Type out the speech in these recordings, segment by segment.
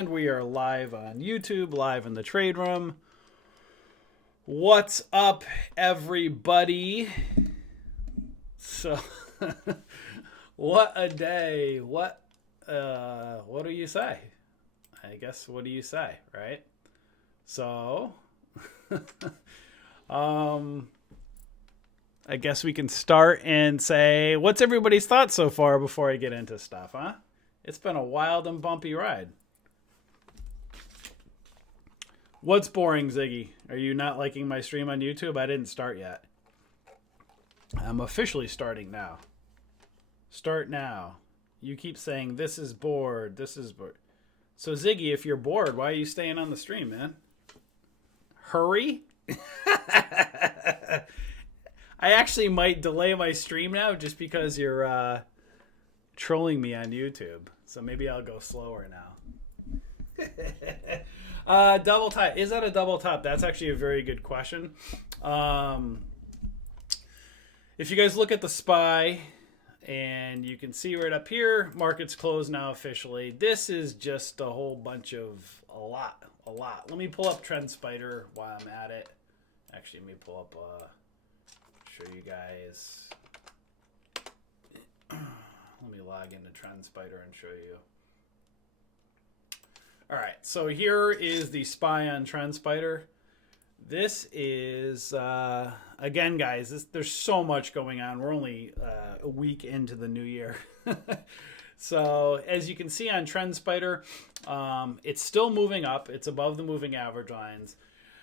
And we are live on YouTube, live in the trade room. What's up, everybody? So, what a day. What do you say? I guess, what do you say, right? So, um, I guess we can start and say, what's everybody's thoughts so far before I get into stuff, huh? It's been a wild and bumpy ride. What's boring, Ziggy? Are you not liking my stream on YouTube? I didn't start yet. I'm officially starting now. Start now. You keep saying, this is bored, this is bored. So, Ziggy, if you're bored, why are you staying on the stream, man? Hurry? I actually might delay my stream now just because you're trolling me on YouTube. So maybe I'll go slower now. Double top. Is that a double top? That's actually a very good question. If you guys look at the SPY, and you can see right up here, market's closed now officially. This is just a whole bunch of a lot. Let me pull up Trend Spider while I'm at it. Actually, let me pull up, show you guys. Let me log into Trend Spider and show you. All right, so here is the SPY on Trend Spider. This is, again, guys, there's so much going on. We're only a week into the new year. So as you can see on Trend Spider, it's still moving up. It's above the moving average lines.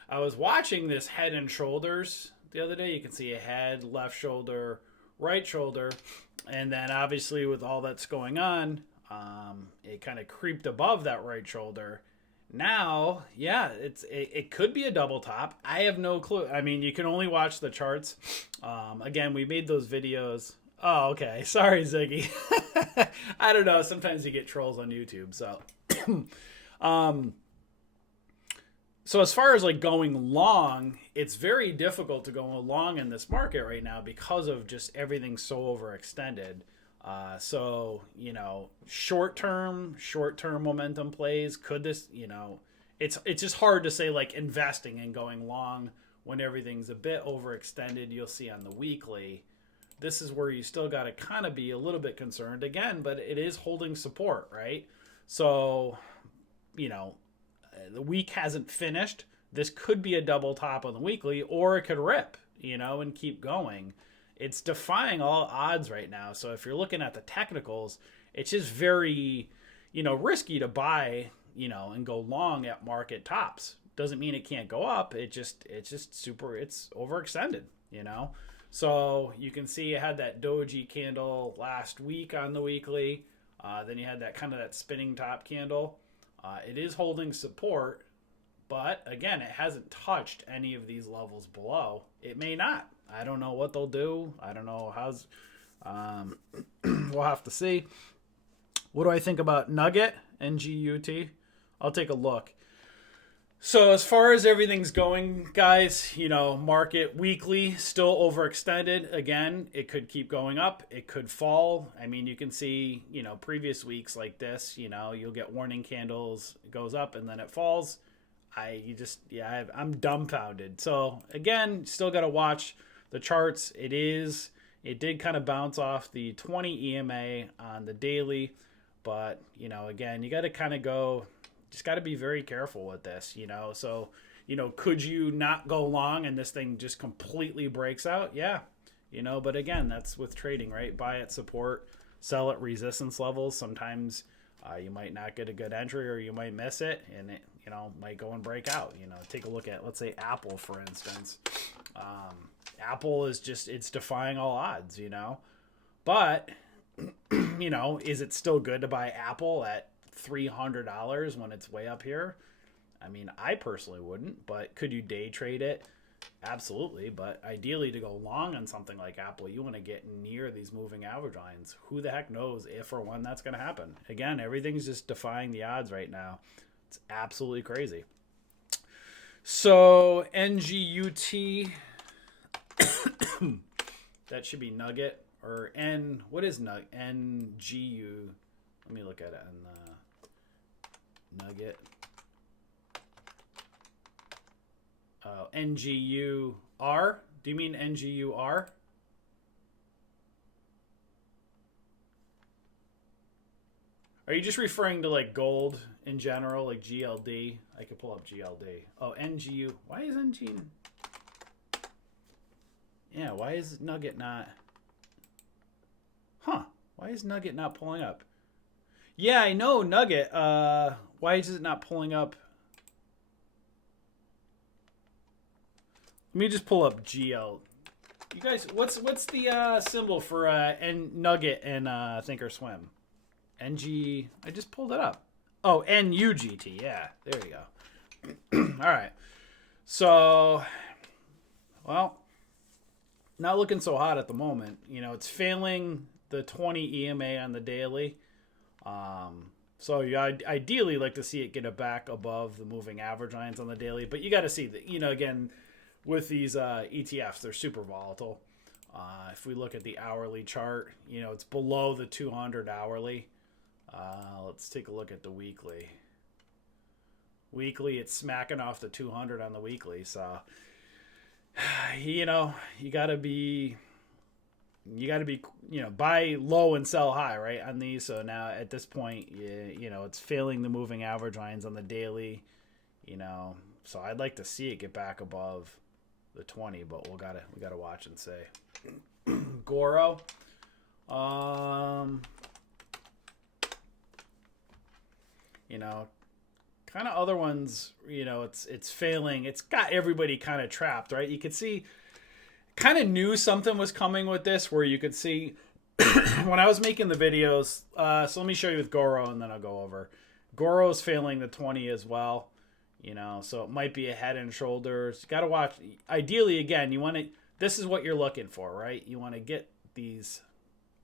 I was watching this head and shoulders the other day. You can see a head, left shoulder, right shoulder. And then obviously with all that's going on, it kind of creeped above that right shoulder. Now, yeah, it could be a double top. I have no clue. I mean, you can only watch the charts. Again, we made those videos. Oh, okay. Sorry, Ziggy. I don't know. Sometimes you get trolls on YouTube. So, so as far as like going long, it's very difficult to go long in this market right now because of just everything so overextended. So, you know, short-term momentum plays. Could this, you know, it's just hard to say like investing and going long when everything's a bit overextended. You'll see on the weekly, this is where you still got to kind of be a little bit concerned again, but it is holding support, right? So, you know, the week hasn't finished. This could be a double top on the weekly, or it could rip, you know, and keep going. It's defying all odds right now. So if you're looking at the technicals, it's just very, you know, risky to buy, you know, and go long at market tops. Doesn't mean it can't go up. It's just super, it's overextended, you know. So you can see it had that doji candle last week on the weekly. Then you had that kind of that spinning top candle. It is holding support, but again, it hasn't touched any of these levels below. It may not. I don't know what they'll do. I don't know how's. We'll have to see. What do I think about Nugget, NGUT? I'll take a look. So as far as everything's going, guys, you know, market weekly still overextended. Again, it could keep going up. It could fall. I mean, you can see, you know, previous weeks like this, you know, you'll get warning candles. It goes up and then it falls. I'm dumbfounded. So again, still got to watch the charts. It did kind of bounce off the 20 EMA on the daily, but you know, again, you got to kind of just got to be very careful with this, you know. So, you know, could you not go long and this thing just completely breaks out? Yeah, you know, but again, that's with trading, right? Buy at support, sell at resistance levels. Sometimes you might not get a good entry or you might miss it and it, you know, might go and break out. You know, take a look at, let's say, Apple, for instance. Apple is just, it's defying all odds, you know. But, you know, is it still good to buy Apple at $300 when it's way up here? I mean, I personally wouldn't, but could you day trade it? Absolutely. But ideally, to go long on something like Apple, you want to get near these moving average lines. Who the heck knows if or when that's going to happen? Again, everything's just defying the odds right now. It's absolutely crazy. So NGUT, that should be Nugget or what is NGU? Let me look at it in Nugget. NGUR. Do you mean NGUR? Are you just referring to like gold in general, like GLD? I could pull up GLD. Oh, NGU. Why is NG? Yeah, why is Nugget not? Huh? Why is Nugget not pulling up? Yeah, I know Nugget. Why is it not pulling up? Let me just pull up GL. You guys, what's the symbol for Nugget and Thinkorswim? NG. I just pulled it up. Oh, NUGT. Yeah, there you go. All right. So, well, not looking so hot at the moment. You know, it's failing the 20 EMA on the daily. So you ideally like to see it get it back above the moving average lines on the daily, but you got to see that, you know, again, with these ETFs, they're super volatile. If we look at the hourly chart, you know, it's below the 200 hourly. Let's take a look at the weekly. Weekly, it's smacking off the 200 on the weekly. So, you know, you got to be, you know, buy low and sell high, right, on these. So now at this point, you know, it's failing the moving average lines on the daily, you know. So I'd like to see it get back above the 20, but we gotta watch and see. Goro. You know, kind of other ones, you know, it's failing. It's got everybody kind of trapped, right? You could see, kind of knew something was coming with this, where you could see when I was making the videos. So let me show you with Goro, and then I'll go over. Goro's failing the 20 as well, you know, so it might be a head and shoulders. You got to watch. Ideally, again, you want to. This is what you're looking for, right? You want to get these,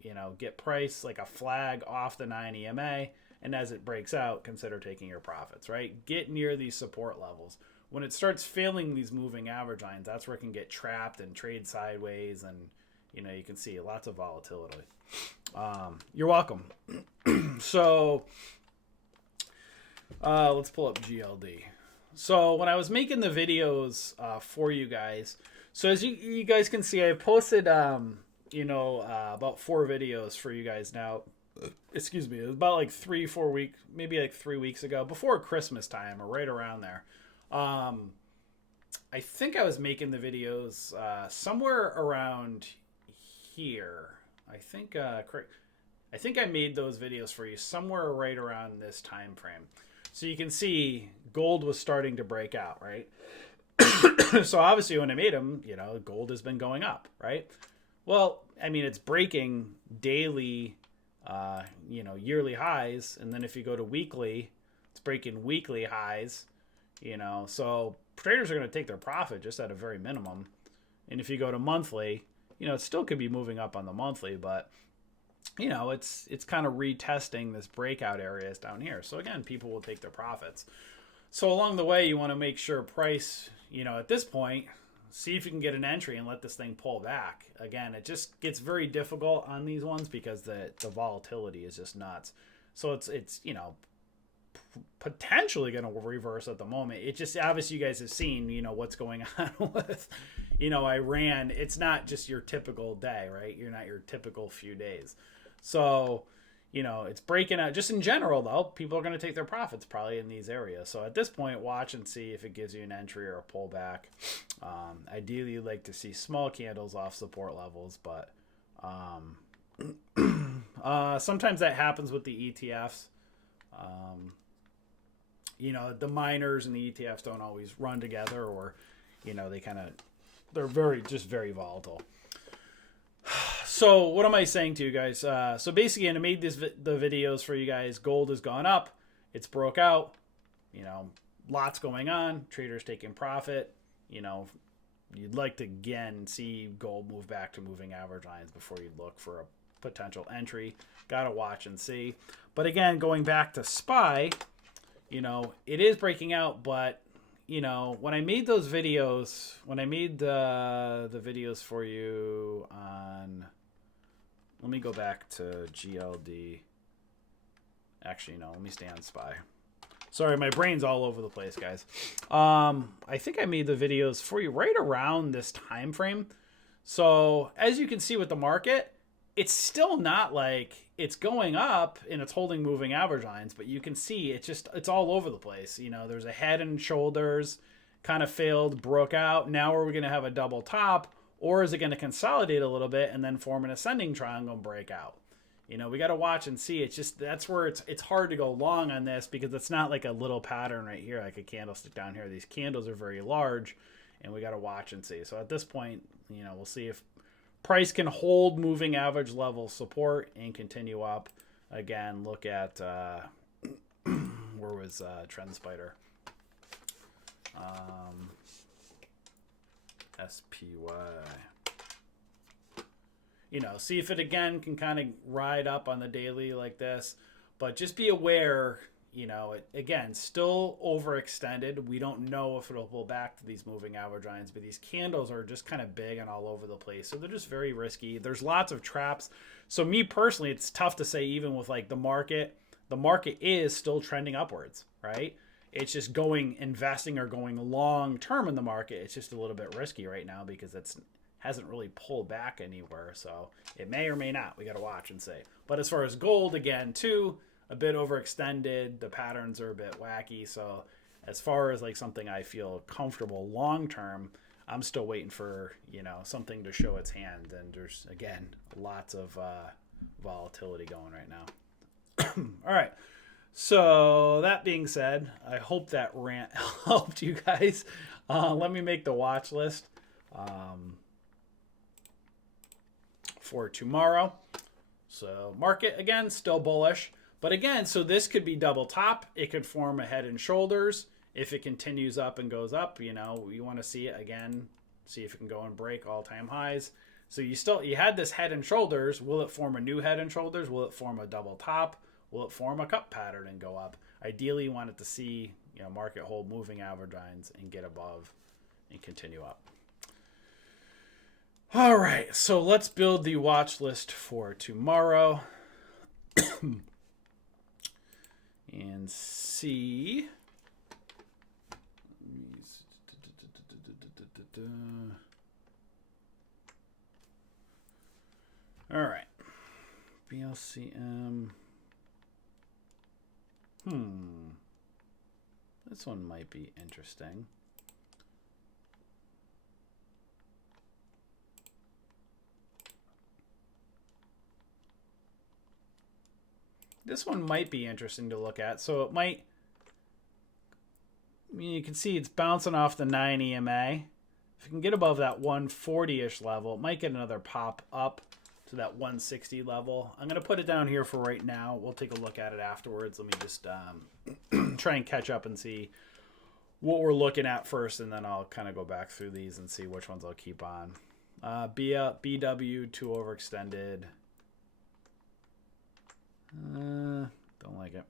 you know, get price like a flag off the 9 EMA. And as it breaks out, consider taking your profits, right? Get near these support levels. When it starts failing these moving average lines, that's where it can get trapped and trade sideways. And, you know, you can see lots of volatility. You're welcome. So let's pull up GLD. So when I was making the videos for you guys, so as you guys can see, I posted, you know, about 4 videos for you guys now. Excuse me, it was about like 3-4 weeks, maybe like 3 weeks ago, before Christmas time or right around there. I think I was making the videos somewhere around here. I think I made those videos for you somewhere right around this time frame. So you can see gold was starting to break out, right? So obviously when I made them, you know, gold has been going up, right? Well, I mean, it's breaking daily, you know, yearly highs. And then if you go to weekly, it's breaking weekly highs, you know, so traders are going to take their profit just at a very minimum. And if you go to monthly, you know, it still could be moving up on the monthly, but you know, it's kind of retesting this breakout areas down here. So again, people will take their profits. So along the way, you want to make sure price, you know, at this point, see if you can get an entry and let this thing pull back. Again, it just gets very difficult on these ones because the volatility is just nuts. So it's you know, potentially going to reverse at the moment. It just, obviously you guys have seen, you know, what's going on with, you know, Iran. It's not just your typical day, right? You're not your typical few days. So, you know, it's breaking out. Just in general, though, people are going to take their profits probably in these areas. So at this point, watch and see if it gives you an entry or a pullback. Ideally, you'd like to see small candles off support levels, but sometimes that happens with the ETFs. You know, the miners and the ETFs don't always run together, or, you know, they're very volatile. So what am I saying to you guys? So basically, I made the videos for you guys. Gold has gone up. It's broke out. You know, lots going on. Traders taking profit. You know, you'd like to, again, see gold move back to moving average lines before you look for a potential entry. Got to watch and see. But again, going back to SPY, you know, it is breaking out, but you know, when I made those videos, when I made the videos for you on, let me go back to GLD. Actually, no, let me stay on SPY. Sorry, my brain's all over the place, guys. I think I made the videos for you right around this time frame. So as you can see with the market, it's still not like it's going up and it's holding moving average lines, but you can see it's all over the place. You know, there's a head and shoulders, kind of failed, broke out. Now are we going to have a double top, or is it going to consolidate a little bit and then form an ascending triangle and break out? You know, we got to watch and see. It's just, that's where it's hard to go long on this, because it's not like a little pattern right here, like a candlestick down here. These candles are very large, and we got to watch and see. So at this point, you know, we'll see if price can hold moving average level support and continue up. Again, look at where was Trend Spider? SPY. You know, see if it again can kind of ride up on the daily like this, but just be aware, you know, it again still overextended. We don't know if it'll pull back to these moving average lines, but these candles are just kind of big and all over the place, so they're just very risky. There's lots of traps. So me personally, it's tough to say, even with like the market is still trending upwards, right? It's just investing or going long term in the market, it's just a little bit risky right now because it's hasn't really pulled back anywhere. So it may or may not. We got to watch and see. But as far as gold, again, too, a bit overextended. The patterns are a bit wacky. So as far as like something I feel comfortable long term, I'm still waiting for, you know, something to show its hand. And there's, again, lots of volatility going right now. All right. So that being said, I hope that rant helped you guys. Let me make the watch list for tomorrow. So market, again, still bullish. But again, so this could be double top. It could form a head and shoulders. If it continues up and goes up, you know, you want to see it again, see if it can go and break all-time highs. So you had this head and shoulders. Will it form a new head and shoulders? Will it form a double top? Will it form a cup pattern and go up? Ideally, you want it to see, you know, market hold moving average lines and get above and continue up. All right, so let's build the watch list for tomorrow and see. All right, BLCM. This one might be interesting. This one might be interesting to look at. So it might, I mean, you can see it's bouncing off the 9 EMA. If you can get above that 140-ish level, it might get another pop up to that 160 level. I'm going to put it down here for right now. We'll take a look at it afterwards. Let me just try and catch up and see what we're looking at first, and then I'll kind of go back through these and see which ones I'll keep on. BW, too overextended. Don't like it.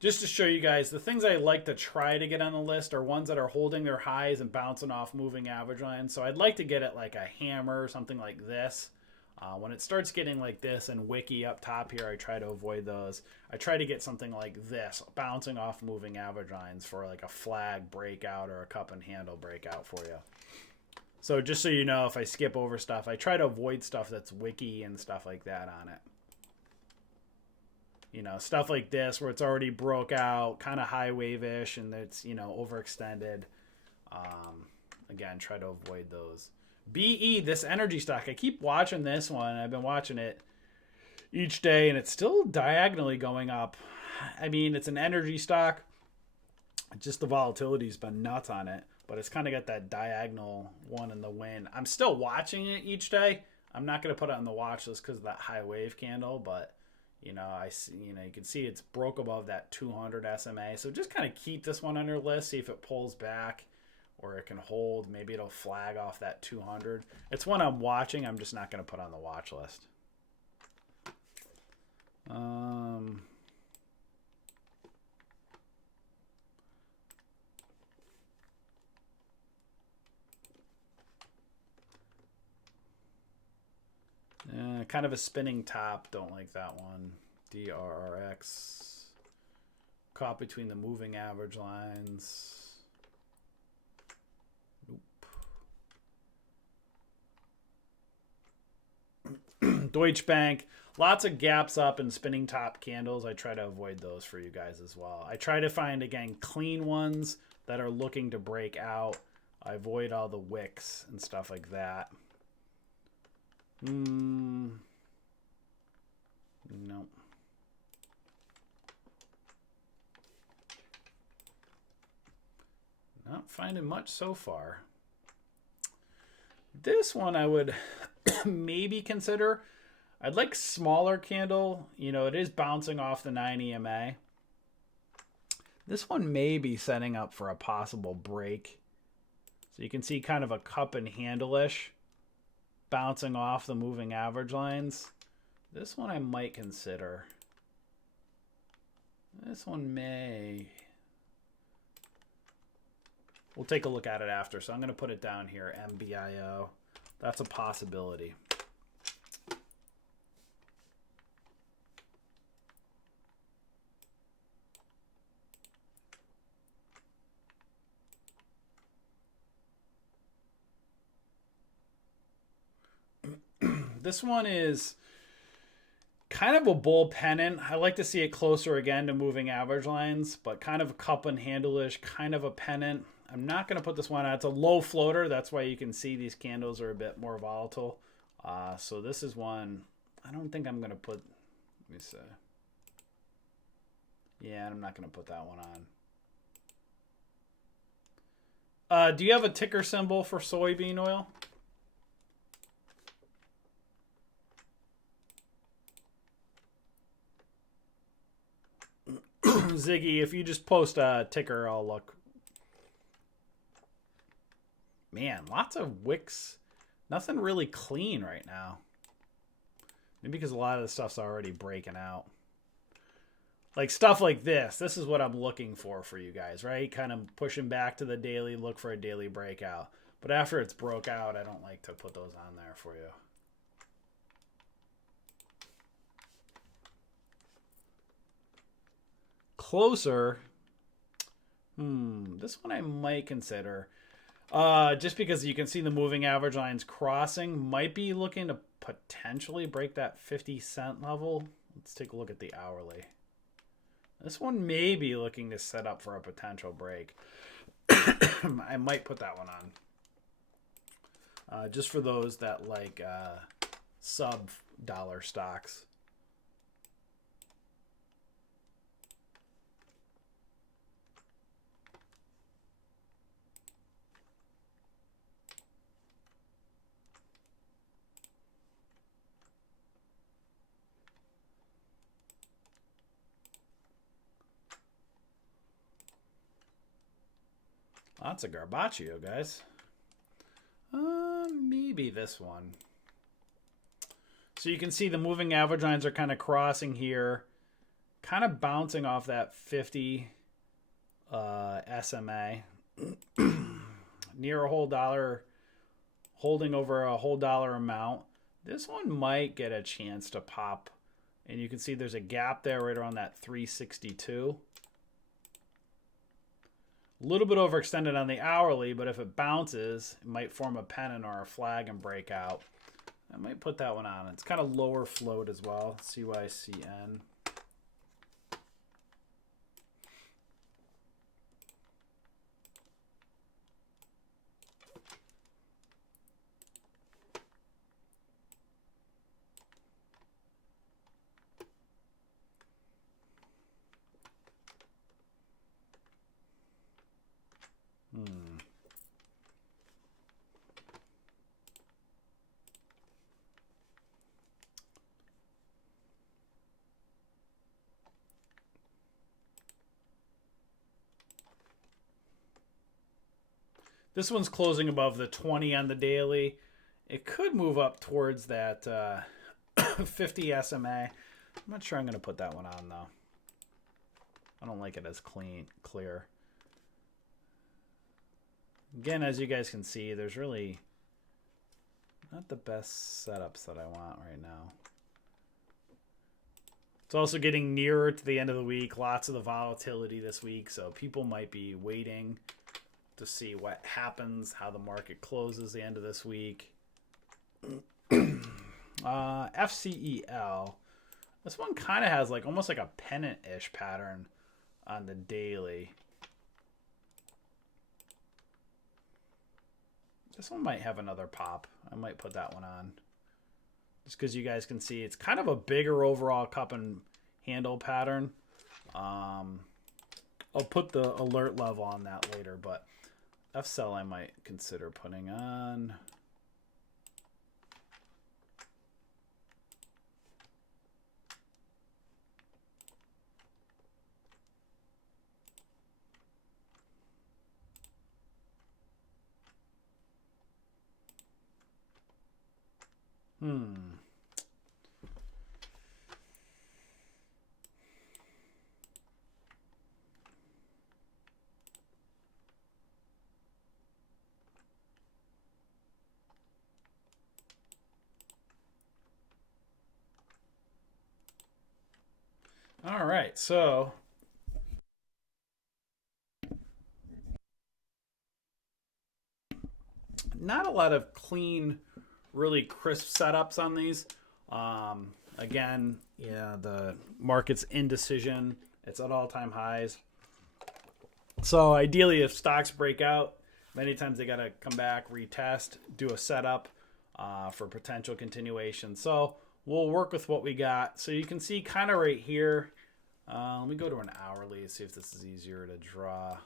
Just to show you guys, the things I like to try to get on the list are ones that are holding their highs and bouncing off moving average lines. So I'd like to get it like a hammer or something like this. When it starts getting like this and wicky up top here, I try to avoid those. I try to get something like this, bouncing off moving average lines for like a flag breakout or a cup and handle breakout for you. So just so you know, if I skip over stuff, I try to avoid stuff that's wicky and stuff like that on it. You know, stuff like this where it's already broke out, kind of high wave-ish, and it's, you know, overextended. Again, try to avoid those. BE, this energy stock, I keep watching this one. I've been watching it each day, and it's still diagonally going up. I mean, it's an energy stock. Just the volatility's been nuts on it, but it's kind of got that diagonal one in the wind. I'm still watching it each day. I'm not going to put it on the watch list because of that high wave candle, but you know, I see, you know, you can see it's broke above that 200 SMA. So just kind of keep this one on your list, see if it pulls back or it can hold. Maybe it'll flag off that 200. It's one I'm watching. I'm just not going to put on the watch list. Kind of a spinning top. Don't like that one. DRRX. Caught between the moving average lines. Nope. Deutsche Bank. Lots of gaps up and spinning top candles. I try to avoid those for you guys as well. I try to find, again, clean ones that are looking to break out. I avoid all the wicks and stuff like that. No. Not finding much so far. This one I would maybe consider. I'd like smaller candle. You know, it is bouncing off the 9 EMA. This one may be setting up for a possible break. So you can see kind of a cup and handle-ish bouncing off the moving average lines. This one I might consider. This one may. We'll take a look at it after. So I'm going to put it down here, MBIO. That's a possibility. This one is kind of a bull pennant. I like to see it closer again to moving average lines, but kind of a cup and handle-ish, kind of a pennant. I'm not going to put this one out. It's a low floater. That's why you can see these candles are a bit more volatile. So this is one I don't think I'm going to put. Let me see. Yeah, I'm not going to put that one on. Do you have a ticker symbol for soybean oil? Ziggy, if you just post a ticker, I'll look. Man, lots of wicks. Nothing really clean right now. Maybe because a lot of the stuff's already breaking out. Like stuff like this. This is what I'm looking for you guys, right? Kind of pushing back to the daily, look for a daily breakout. But after it's broke out, I don't like to put those on there for you. Closer. This one I might consider. Just because you can see the moving average lines crossing, might be looking to potentially break that 50-cent level. Let's take a look at the hourly. This one may be looking to set up for a potential break. I might put that one on. Just for those that like sub-dollar stocks. Lots of Garbaccio, guys. Maybe this one. So you can see the moving average lines are kind of crossing here. Kind of bouncing off that 50 SMA. Near a whole dollar. Holding over a whole dollar amount. This one might get a chance to pop. And you can see there's a gap there right around that 362. A little bit overextended on the hourly, but if it bounces, it might form a pennant or a flag and break out. I might put that one on. It's kind of lower float as well. CYCN. This one's closing above the 20 on the daily. It could move up towards that 50 SMA. I'm not sure I'm going to put that one on, though. I don't like it as clear. Again, as you guys can see, there's really not the best setups that I want right now. It's also getting nearer to the end of the week. Lots of the volatility this week, so people might be waiting to see what happens, how the market closes the end of this week. FCEL. This one kind of has like almost like a pennant-ish pattern on the daily. This one might have another pop. I might put that one on. Just because you guys can see it's kind of a bigger overall cup and handle pattern. I'll put the alert level on that later, but FCEL I might consider putting on. All right, so not a lot of clean, really crisp setups on these. Again, yeah, the market's indecision. It's at all-time highs. So ideally, if stocks break out, many times they got to come back, retest, do a setup for potential continuation. So we'll work with what we got. So you can see kind of right here. Let me go to an hourly, see if this is easier to draw.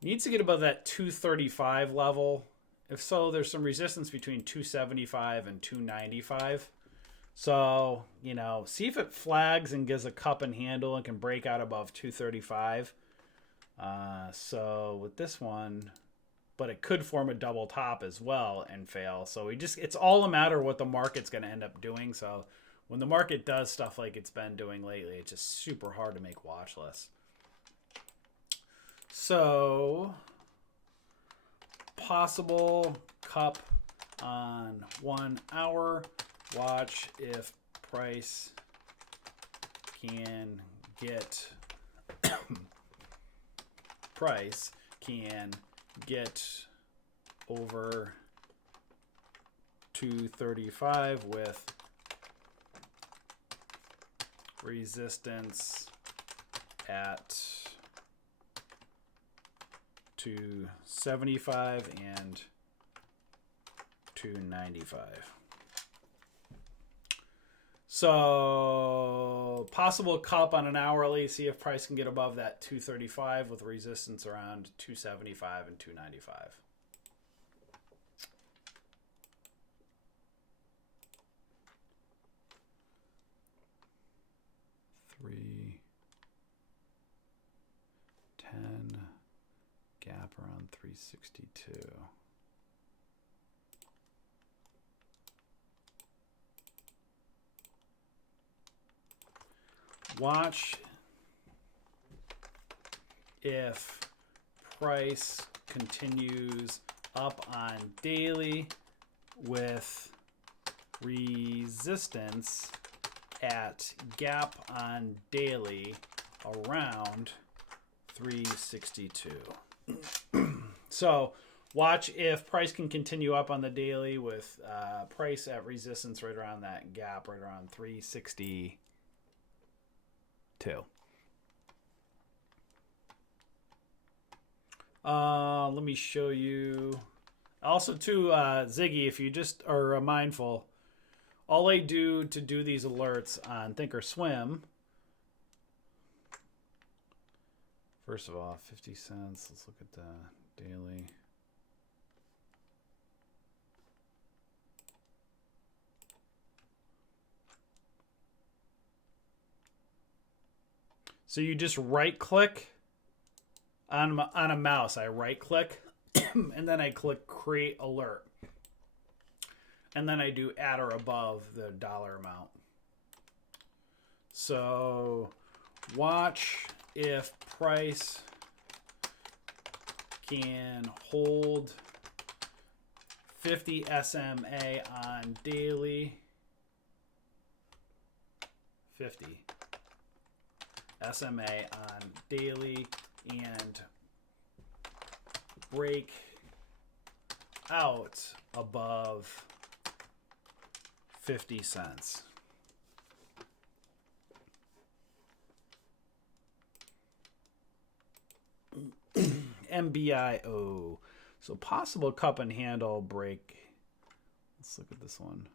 Needs to get above that 235 level. If so, there's some resistance between 275 and 295. So, you know, see if it flags and gives a cup and handle and can break out above 235. So with this one, but it could form a double top as well and fail. So it's all a matter of what the market's going to end up doing. So when the market does stuff like it's been doing lately, it's just super hard to make watch lists. So possible cup on 1 hour. Watch if price can get over 235 with resistance at 275 and 295. So possible cup on an hourly, see if price can get above that 235 with resistance around 275 and 295. $3.10 gap around 362. Watch if price continues up on daily with resistance at gap on daily around 362. So watch if price can continue up on the daily with price at resistance right around that gap, right around 362. Let me show you. Also, too, Ziggy, if you just are mindful, all I do to do these alerts on Thinkorswim, first of all, 50 cents. Let's look at the daily. So you just right click on a mouse. I right click and then I click create alert. And then I do at or above the dollar amount. So watch if price can hold 50 SMA on daily. 50 SMA on daily and break out above 50 cents. MBIO. So possible cup and handle break. Let's look at this one.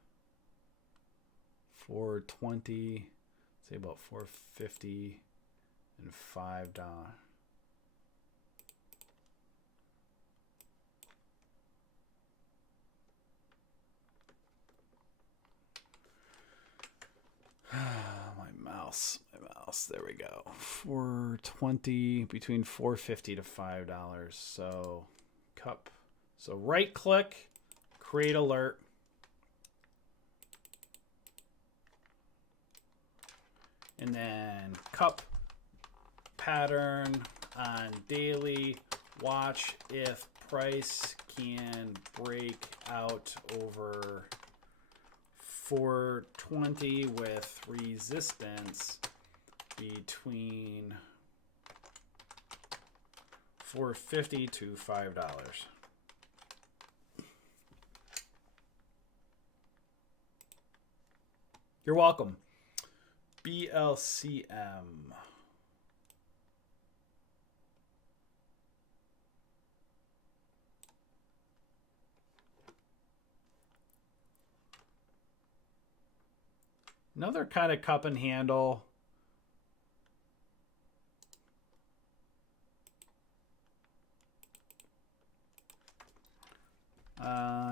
420, say about 450 and $5. My mouse. There we go. 420 between 450 to $5. So cup. So right click, create alert. And then cup pattern on daily. Watch if price can break out over 420 with resistance between 450 to $5. You're welcome. BLCM. Another kind of cup and handle.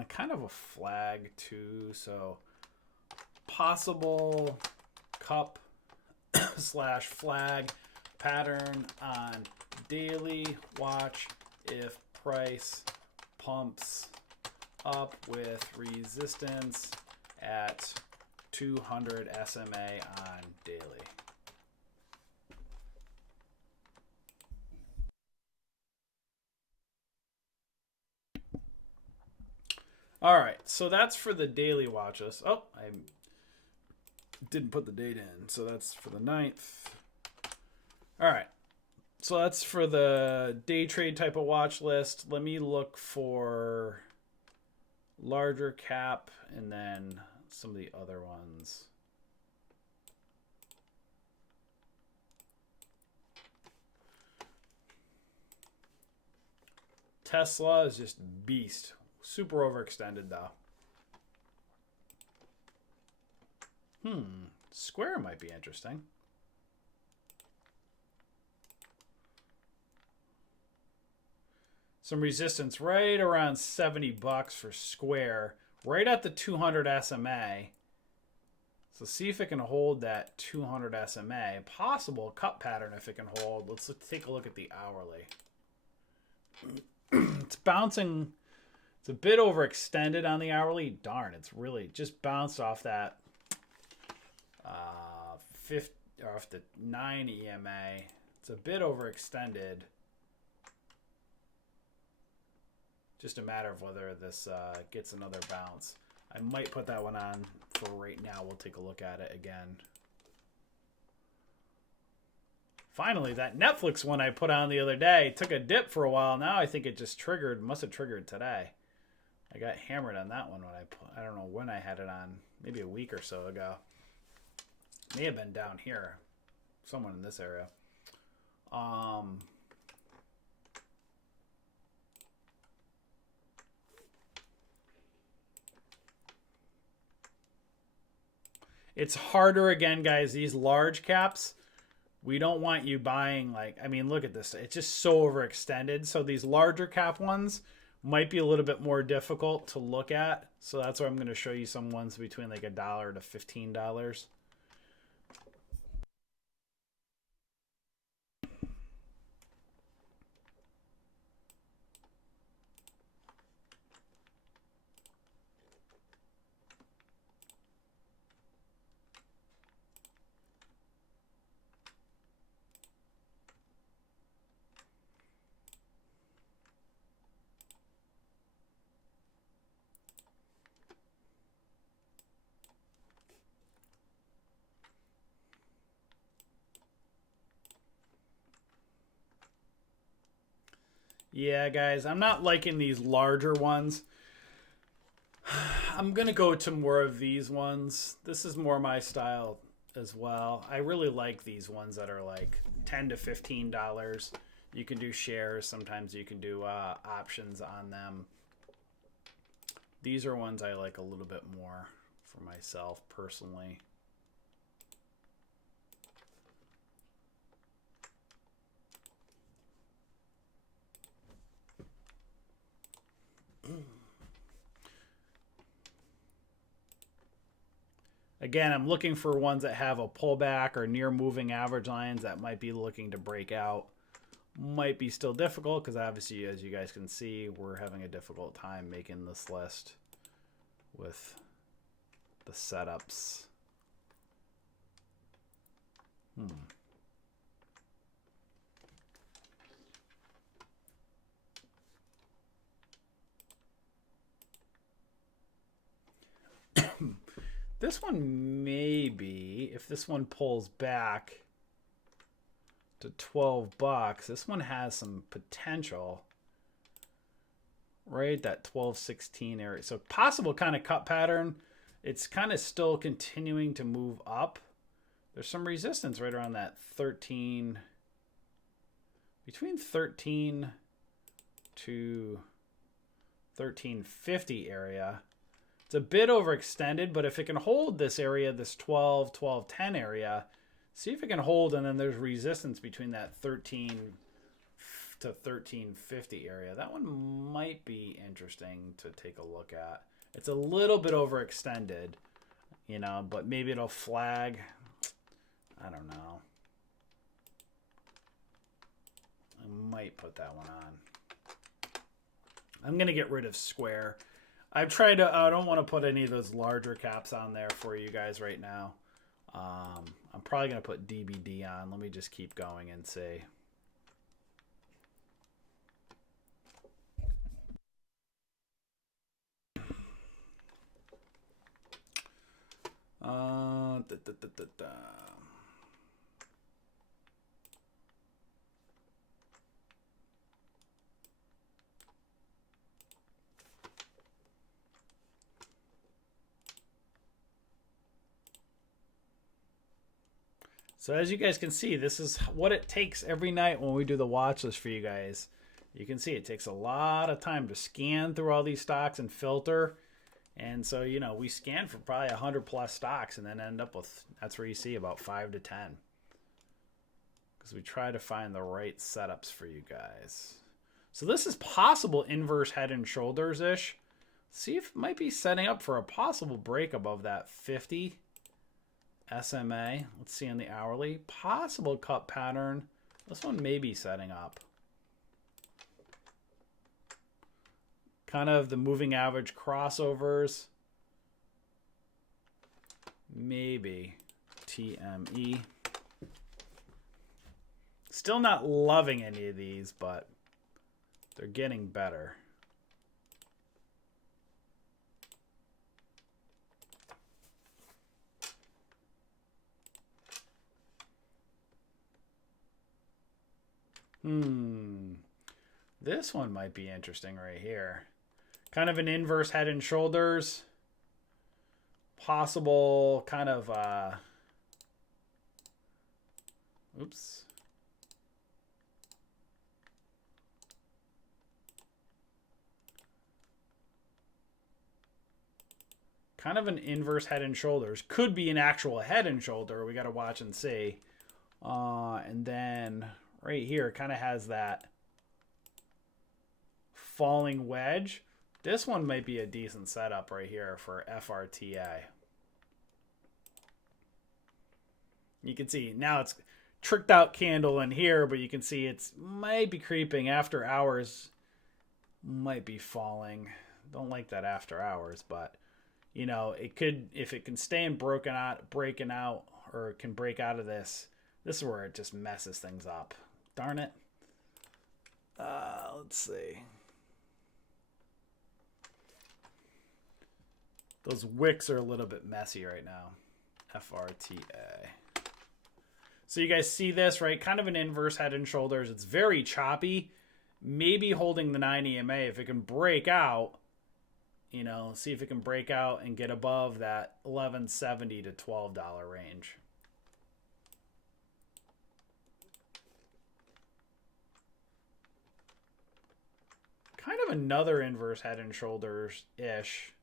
Kind of a flag too. So possible cup slash flag pattern on daily. Watch if price pumps up with resistance at 200 SMA on daily. All right, so that's for the daily watches. Oh, I didn't put the date in, so that's for the 9th. All right, so that's for the day trade type of watch list. Let me look for larger cap and then some of the other ones. Tesla is just beast. Super overextended though. Square might be interesting. Some resistance right around $70 for Square, right at the 200 SMA. So see if it can hold that 200 SMA. Possible cup pattern if it can hold. Let's take a look at the hourly. It's bouncing. It's a bit overextended on the hourly. Darn, it's really just bounced off that 50 or off the 9 EMA. It's a bit overextended. Just a matter of whether this gets another bounce. I might put that one on for right now. We'll take a look at it again. Finally, that Netflix one I put on the other day took a dip for a while. Now I think it just triggered. Must have triggered today. I got hammered on that one when I don't know when I had it on. Maybe a week or so ago. May have been down here. Someone in this area. It's harder again, guys. These large caps, we don't want you buying like, I mean, look at this. It's just so overextended. So these larger cap ones might be a little bit more difficult to look at. So that's why I'm going to show you some ones between like $1 to $15. Yeah, guys, I'm not liking these larger ones. I'm gonna go to more of these ones. This is more my style as well. I really like these ones that are like $10 to $15. You can do shares. Sometimes you can do options on them. These are ones I like a little bit more for myself personally. Again, I'm looking for ones that have a pullback or near moving average lines that might be looking to break out. Might be still difficult because obviously, as you guys can see, we're having a difficult time making this list with the setups. This one maybe, if this one pulls back to 12 bucks, this one has some potential. Right, that 12-16 area. So possible kind of cut pattern. It's kind of still continuing to move up. There's some resistance right around that 13, between 13 to 1350 area. It's a bit overextended, but if it can hold this area, this 12-10 area, see if it can hold, and then there's resistance between that 13 to 1350 area. That one might be interesting to take a look at. It's a little bit overextended, you know, but maybe it'll flag. I don't know. I might put that one on. I'm going to get rid of square. I've tried to, I don't want to put any of those larger caps on there for you guys right now. I'm probably going to put DBD on. Let me just keep going and see. So as you guys can see, this is what it takes every night when we do the watch list for you guys. You can see it takes a lot of time to scan through all these stocks and filter. And so, you know, we scan for probably 100 plus stocks and then end up with, that's where you see about 5 to 10. Because we try to find the right setups for you guys. So this is possible inverse head and shoulders-ish. See if it might be setting up for a possible break above that 50 SMA. Let's see on the hourly. Possible cut pattern. This one may be setting up. Kind of the moving average crossovers. Maybe TME. Still not loving any of these, but they're getting better. This one might be interesting right here. Kind of an inverse head and shoulders. Possible kind of oops. Kind of an inverse head and shoulders. Could be an actual head and shoulder. We got to watch and see. And then right here, it kind of has that falling wedge. This one might be a decent setup right here for FRTA. You can see now it's tricked out candle in here, but you can see it's might be creeping after hours. Might be falling. Don't like that after hours, but you know, it could, if it can stay in breaking out, or can break out of this. This is where it just messes things up. Darn it. Let's see. Those wicks are a little bit messy right now. FRTA. So you guys see this, right? Kind of an inverse head and shoulders. It's very choppy. maybe holding the 9 EMA. If it can break out, you know, see if it can break out and get above that $11.70 to $12 range. Kind of another inverse head and shoulders-ish.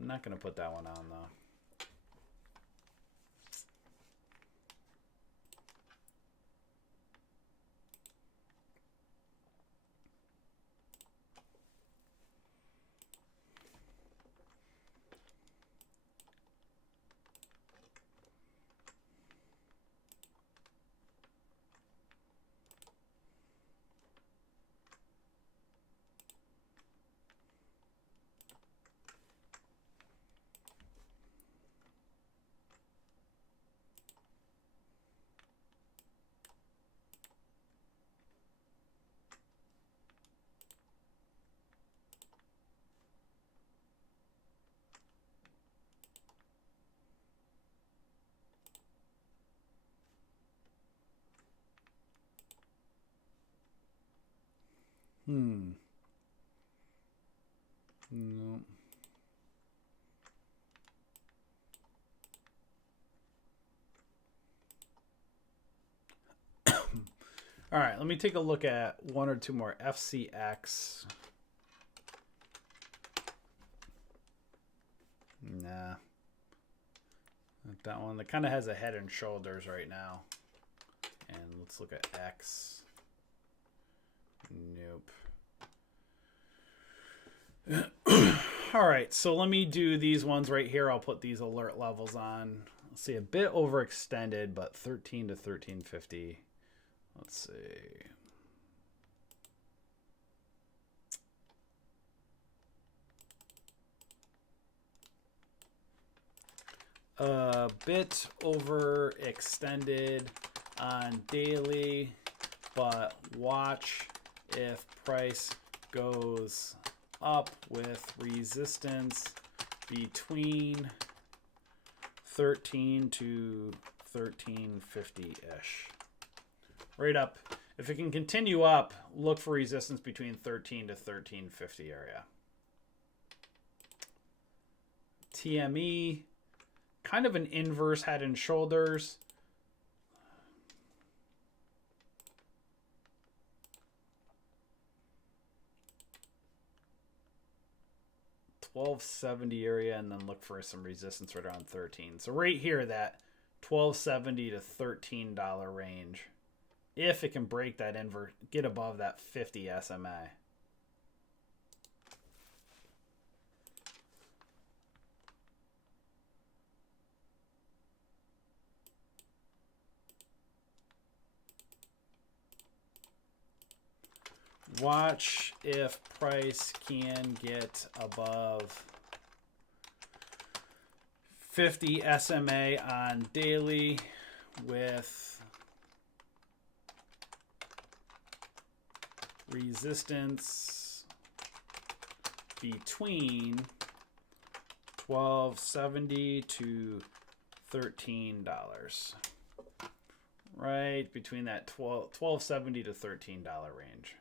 I'm not going to put that one on, though. No. All right, let me take a look at one or two more. FCX. Nah. Not that one. That kind of has a head and shoulders right now. And let's look at X. Nope. All right, so let me do these ones right here. I'll put these alert levels on. Let's see, a bit overextended, but 13 to 1350. Let's see. A bit overextended on daily, but watch if price goes up with resistance between 13 to 1350-ish. Right up. If it can continue up, look for resistance between 13 to 1350 area. TME, kind of an inverse head and shoulders. $12.70 area, and then look for some resistance right around 13. So right here, that $12.70 to $13 range. If it can break that invert, get above that 50 SMA. Watch if price can get above 50 SMA on daily with resistance between $12.70 to $13. Right between that $12.70 to $13 range.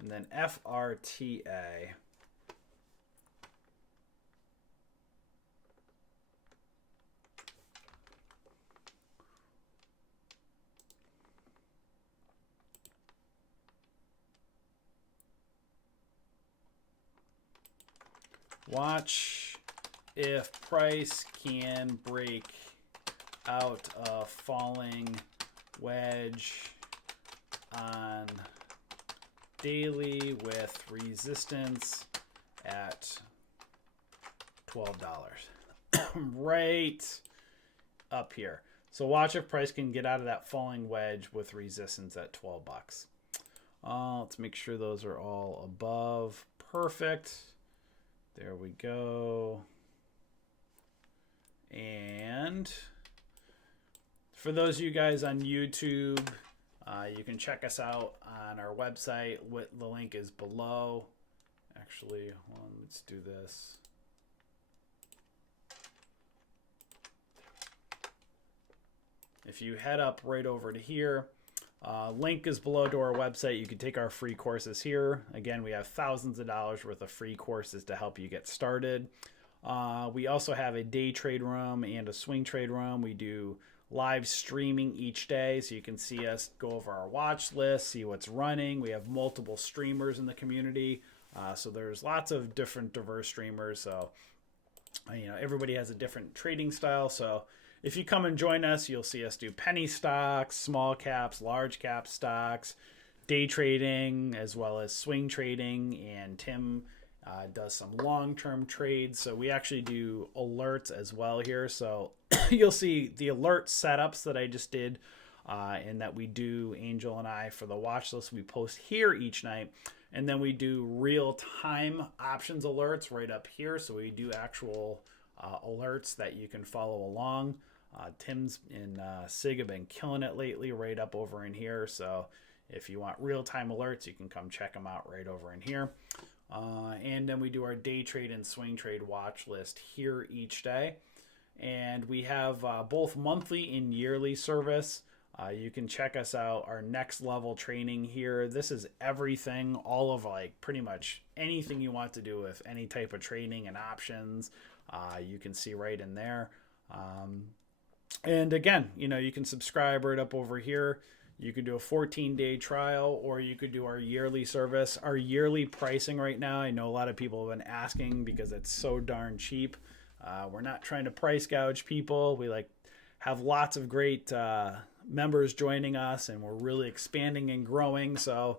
And then FRTA. Watch if price can break out a falling wedge on daily with resistance at $12. Right up here. So watch if price can get out of that falling wedge with resistance at 12 bucks. Let's make sure those are all above. Perfect. There we go. And for those of you guys on YouTube, you can check us out on our website. The link is below. Actually, hold on, let's do this. if you head up right over to here, link is below to our website. You can take our free courses here. Again, we have thousands of dollars worth of free courses to help you get started. We also have a day trade room and a swing trade room. We do live streaming each day, so you can see us go over our watch list, see what's running. We have multiple streamers in the community, so there's lots of different diverse streamers. So everybody has a different trading style. So if you come and join us, you'll see us do penny stocks, small caps, large cap stocks, day trading, as well as swing trading. And Tim does some long-term trades. So we actually do alerts as well here. So you'll see the alert setups that I just did, and that we do, Angel and I, for the watch list we post here each night. And then we do real-time options alerts right up here. So we do actual alerts that you can follow along. Tim's and Sig have been killing it lately right up over in here. So if you want real-time alerts, you can come check them out right over in here. And then we do our day trade and swing trade watch list here each day. And we have both monthly and yearly service. You can check us out, our next level training here. This is everything, all of pretty much anything you want to do with any type of trading and options. You can see right in there. And again, you can subscribe right up over here. You could do a 14-day trial, or you could do our yearly service. Our yearly pricing right now, I know a lot of people have been asking because it's so darn cheap. We're not trying to price gouge people. We have lots of great members joining us, and we're really expanding and growing. So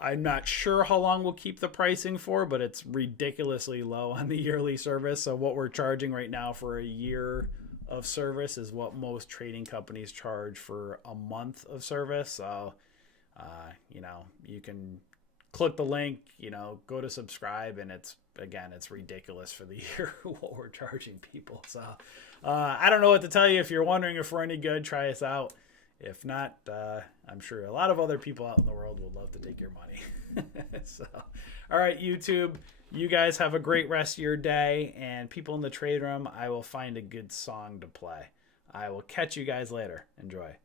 I'm not sure how long we'll keep the pricing for, but it's ridiculously low on the yearly service. So what we're charging right now for a year of service is what most trading companies charge for a month of service. So, you can click the link, go to subscribe, and it's ridiculous for the year what we're charging people. So, I don't know what to tell you. If you're wondering if we're any good, try us out. If not, I'm sure a lot of other people out in the world would love to take your money. So, all right, YouTube, you guys have a great rest of your day. And people in the trade room, I will find a good song to play. I will catch you guys later. Enjoy.